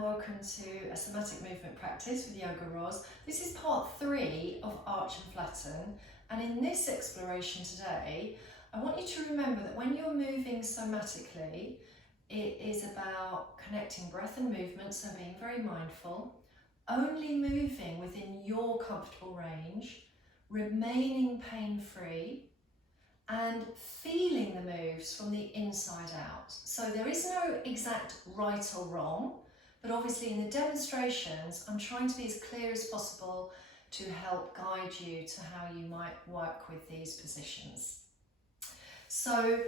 and welcome to a somatic movement practice with YogaRos. This is part 3 of Arch and Flatten, and in this exploration today I want you to remember that when you're moving somatically, it is about connecting breath and movement, so being very mindful, only moving within your comfortable range, remaining pain-free, and feeling the moves from the inside out. So there is no exact right or wrong, but obviously in the demonstrations, I'm trying to be as clear as possible to help guide you to how you might work with these positions. So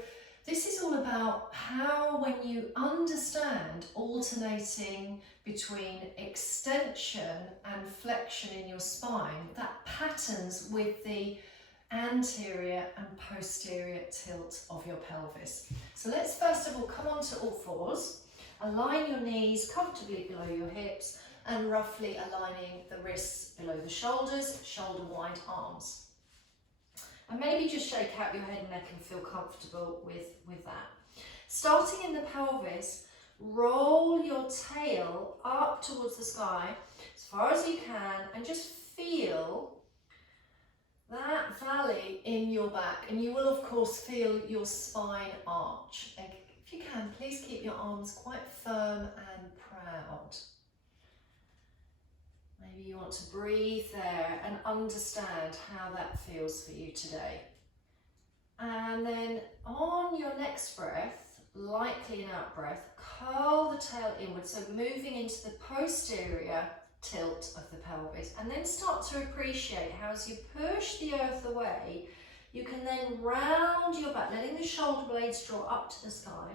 this is all about how, when you understand alternating between extension and flexion in your spine, that patterns with the anterior and posterior tilt of your pelvis. So let's first of all come onto all fours, align your knees comfortably below your hips and roughly aligning the wrists below the shoulders, shoulder wide arms. And maybe just shake out your head and neck and feel comfortable with that. Starting in the pelvis, roll your tail up towards the sky as far as you can and just feel that valley in your back, and you will of course feel your spine arch. And if you can, please keep your arms quite firm and proud. Maybe you want to breathe there and understand how that feels for you today. And then on your next breath, likely an out breath, curl the tail inward, so moving into the posterior tilt of the pelvis, and then start to appreciate how as you push the earth away, you can then round your back, letting the shoulder blades draw up to the sky.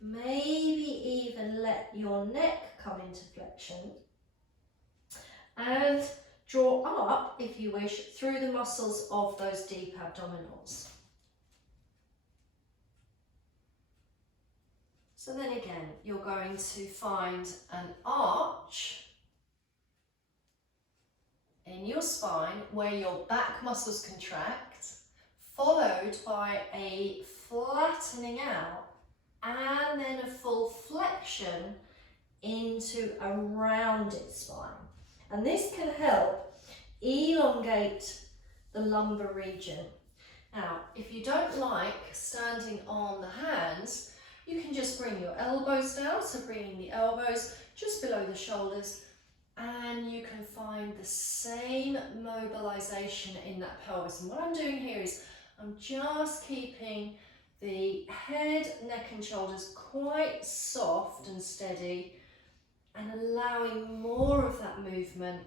Maybe even let your neck come into flexion and draw up, if you wish, through the muscles of those deep abdominals. So then again, you're going to find an arch in your spine where your back muscles contract, followed by a flattening out and then a full flexion into a rounded spine. And this can help elongate the lumbar region. Now, if you don't like standing on the hands, you can just bring your elbows down, so bringing the elbows just below the shoulders, and you can find the same mobilization in that pelvis. And what I'm doing here is I'm just keeping the head, neck and shoulders quite soft and steady and allowing more of that movement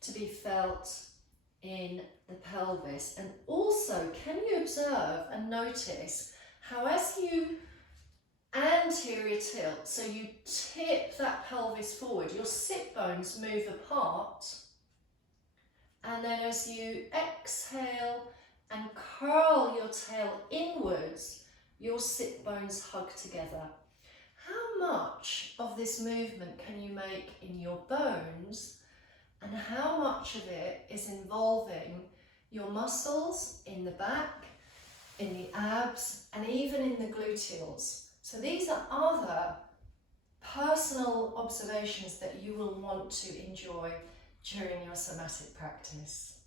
to be felt in the pelvis. And also, can you observe and notice how as you anterior tilt, so you tip that pelvis forward, your sit bones move apart, and then as you exhale and curl your tail inwards, your sit bones hug together. How much of this movement can you make in your bones, and how much of it is involving your muscles in the back, in the abs, and even in the gluteals? So these are other personal observations that you will want to enjoy during your somatic practice.